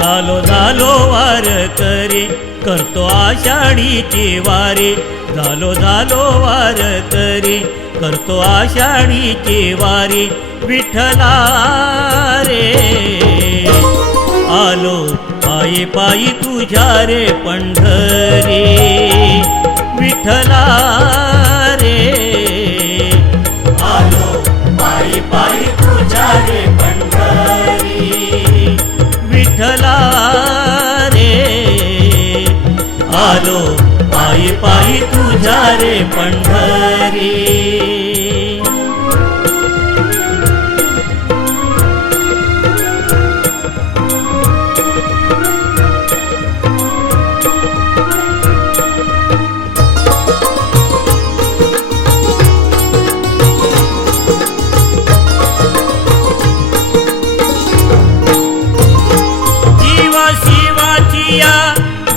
झालो झालो वार करी करतो आषाढीची वारी. झालो झालो वार करी करतो आषाढीची वारी. विठ्ठला रे. आलो पायी पायी तुझ्या रे पंढरी. विठ्ठला आलो पायी पायी तुझ्या रे पंढरी.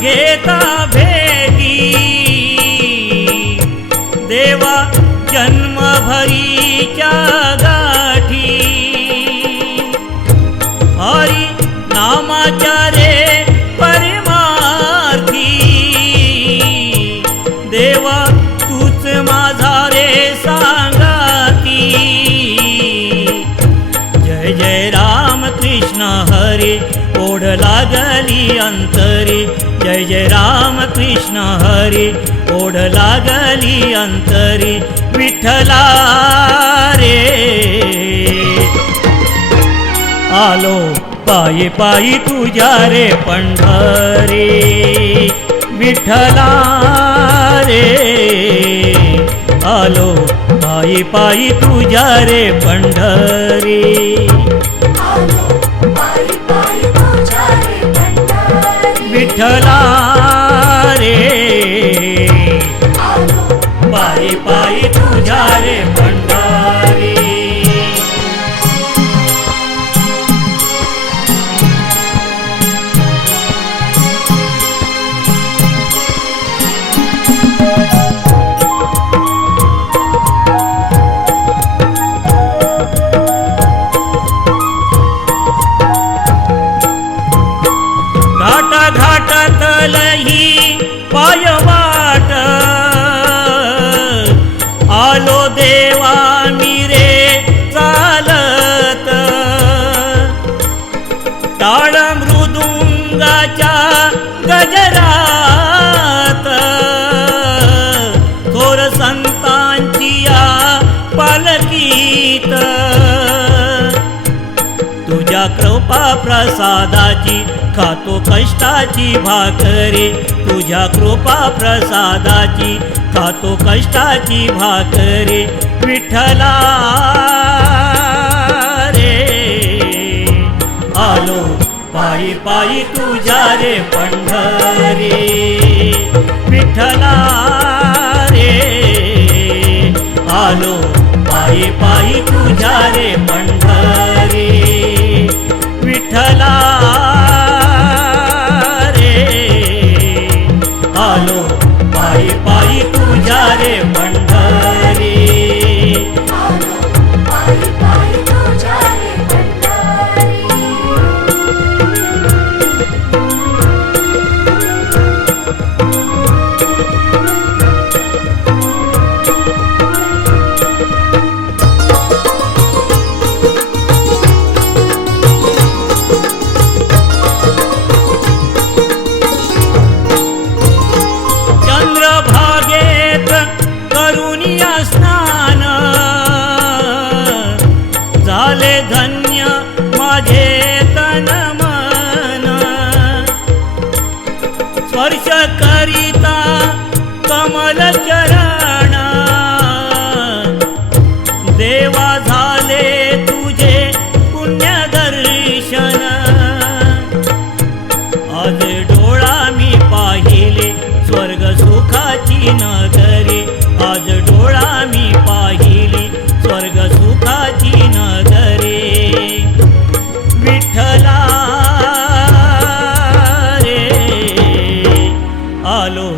घेता भेटी देवा जन्मभरीच्या गाठी. हरी नामाच्या रे परमार्थी. देवा तूच माझा रे सांगाती. जय जय राम कृष्ण हरी. ओढ लागली अंतरी. जय जय राम कृष्ण हरी. ओढ लागली अंतरी. विठ्ठला रे. आलो पायी पायी तुझ्या रे पंढरी. विठला रे. आलो पायी पायी तुझ्या रे पंढरी. विठ्ठला रे. पायी पायी तुझ्या रे पंढरी मृदुंगाच्या गजरात. थोर संतांची या पालकीत तुझ्या कृपा प्रसादाची खातो कष्टाची भाकरी. तुझ्या कृपा प्रसादाची खातो कष्टाची भाकरी. विठ्ठला पायी पायी तुझ्या रे पंढरी. विठ्ठला रे. आलो पायी पायी तुझ्या रे पंढरी. विठ्ठला सुखाची नगरी आज डोळा मी पाहिली स्वर्ग सुखाची नगरी विठ्ठला रे. आलो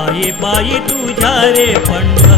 आई पायी तुझ्या रे पंढरा